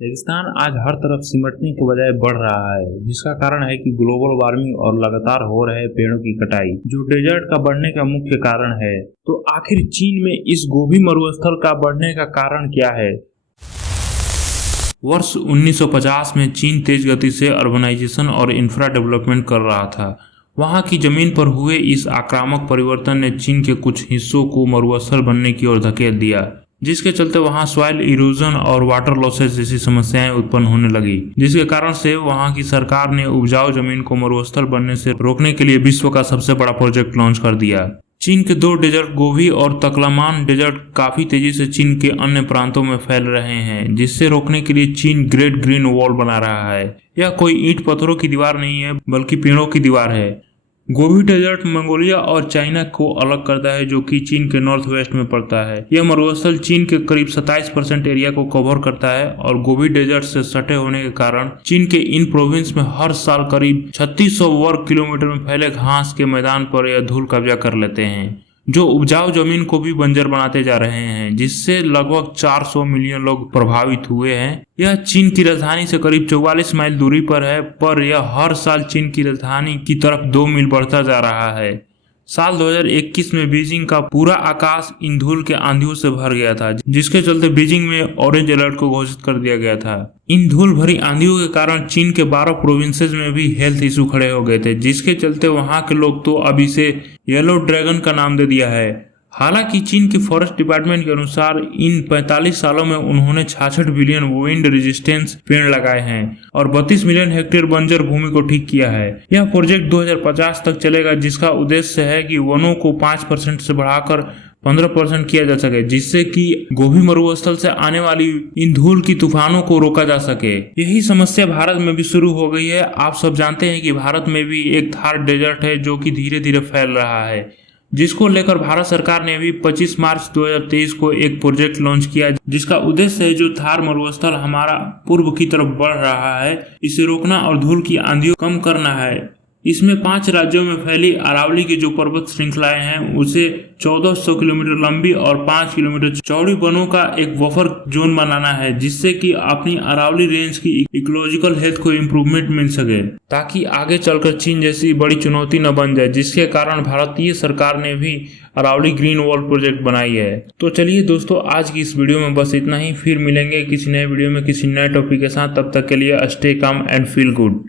रेगिस्तान आज हर तरफ सिमटने के बजाय बढ़ रहा है, जिसका कारण है कि ग्लोबल वार्मिंग और लगातार हो रहे पेड़ों की कटाई, जो डेजर्ट का बढ़ने का मुख्य कारण है। तो आखिर चीन में इस गोभी मरुस्थल का बढ़ने का कारण क्या है? वर्ष 1950 में चीन तेज गति से अर्बनाइजेशन और इंफ्रा डेवलपमेंट कर रहा था। वहां की जमीन पर हुए इस आक्रामक परिवर्तन ने चीन के कुछ हिस्सों को मरुस्थल बनने की ओर धकेल दिया, जिसके चलते वहां सॉइल इरोजन और वाटर लॉसेस जैसी समस्याएं उत्पन्न होने लगी, जिसके कारण से वहां की सरकार ने उपजाऊ जमीन को मरुस्थल बनने से रोकने के लिए विश्व का सबसे बड़ा प्रोजेक्ट लॉन्च कर दिया। चीन के दो डेजर्ट गोबी और तकलामान डेजर्ट काफी तेजी से चीन के अन्य प्रांतों में फैल रहे हैं, जिससे रोकने के लिए चीन ग्रेट ग्रीन वॉल बना रहा है। यह कोई ईंट पत्थरों की दीवार नहीं है, बल्कि पेड़ों की दीवार है। गोबी डेजर्ट मंगोलिया और चाइना को अलग करता है, जो कि चीन के नॉर्थ वेस्ट में पड़ता है। यह मरुस्थल चीन के करीब 27% एरिया को कवर करता है और गोबी डेजर्ट से सटे होने के कारण चीन के इन प्रोविंस में हर साल करीब 3600 वर्ग किलोमीटर में फैले घास के मैदान पर यह धूल कब्जा कर लेते हैं, जो उपजाऊ जमीन को भी बंजर बनाते जा रहे हैं, जिससे लगभग 400 मिलियन लोग प्रभावित हुए हैं। यह चीन की राजधानी से करीब 44 माइल दूरी पर है, पर यह हर साल चीन की राजधानी की तरफ 2 मील बढ़ता जा रहा है। साल 2021 में बीजिंग का पूरा आकाश इन धूल के आंधियों से भर गया था, जिसके चलते बीजिंग में ऑरेंज अलर्ट को घोषित कर दिया गया था। इन धूल भरी आंधियों के कारण चीन के 12 प्रोविंसेस में भी हेल्थ इशू खड़े हो गए थे, जिसके चलते वहां के लोग तो अब इसे येलो ड्रैगन का नाम दे दिया है। हालांकि चीन के फॉरेस्ट डिपार्टमेंट के अनुसार इन 45 सालों में उन्होंने 66 बिलियन विंड रेजिस्टेंस पेड़ लगाए हैं और 32 मिलियन हेक्टेयर बंजर भूमि को ठीक किया है। यह प्रोजेक्ट 2050 तक चलेगा, जिसका उद्देश्य है कि वनों को 5% से बढ़ाकर 15% किया जा सके, जिससे कि गोबी मरुस्थल से आने वाली इन धूल की तूफानों को रोका जा सके। यही समस्या भारत में भी शुरू हो गई है। आप सब जानते हैं कि भारत में भी एक थार डेजर्ट है, जो कि धीरे धीरे फैल रहा है, जिसको लेकर भारत सरकार ने भी 25 मार्च 2023 को एक प्रोजेक्ट लॉन्च किया, जिसका उद्देश्य है जो थार मरुस्थल हमारा पूर्व की तरफ बढ़ रहा है, इसे रोकना और धूल की आंधियों कम करना है। इसमें 5 राज्यों में फैली अरावली की जो पर्वत श्रृंखलाएं हैं, उसे 1400 किलोमीटर लंबी और 5 किलोमीटर चौड़ी वनों का एक बफर जोन बनाना है, जिससे कि अपनी अरावली रेंज की इकोलॉजिकल हेल्थ को इम्प्रूवमेंट मिल सके, ताकि आगे चलकर चीन जैसी बड़ी चुनौती न बन जाए, जिसके कारण भारतीय सरकार ने भी अरावली ग्रीन वॉल प्रोजेक्ट बनाई है। तो चलिए दोस्तों, आज की इस वीडियो में बस इतना ही। फिर मिलेंगे किसी नए वीडियो में किसी नए टॉपिक के साथ। तब तक के लिए stay calm and feel good.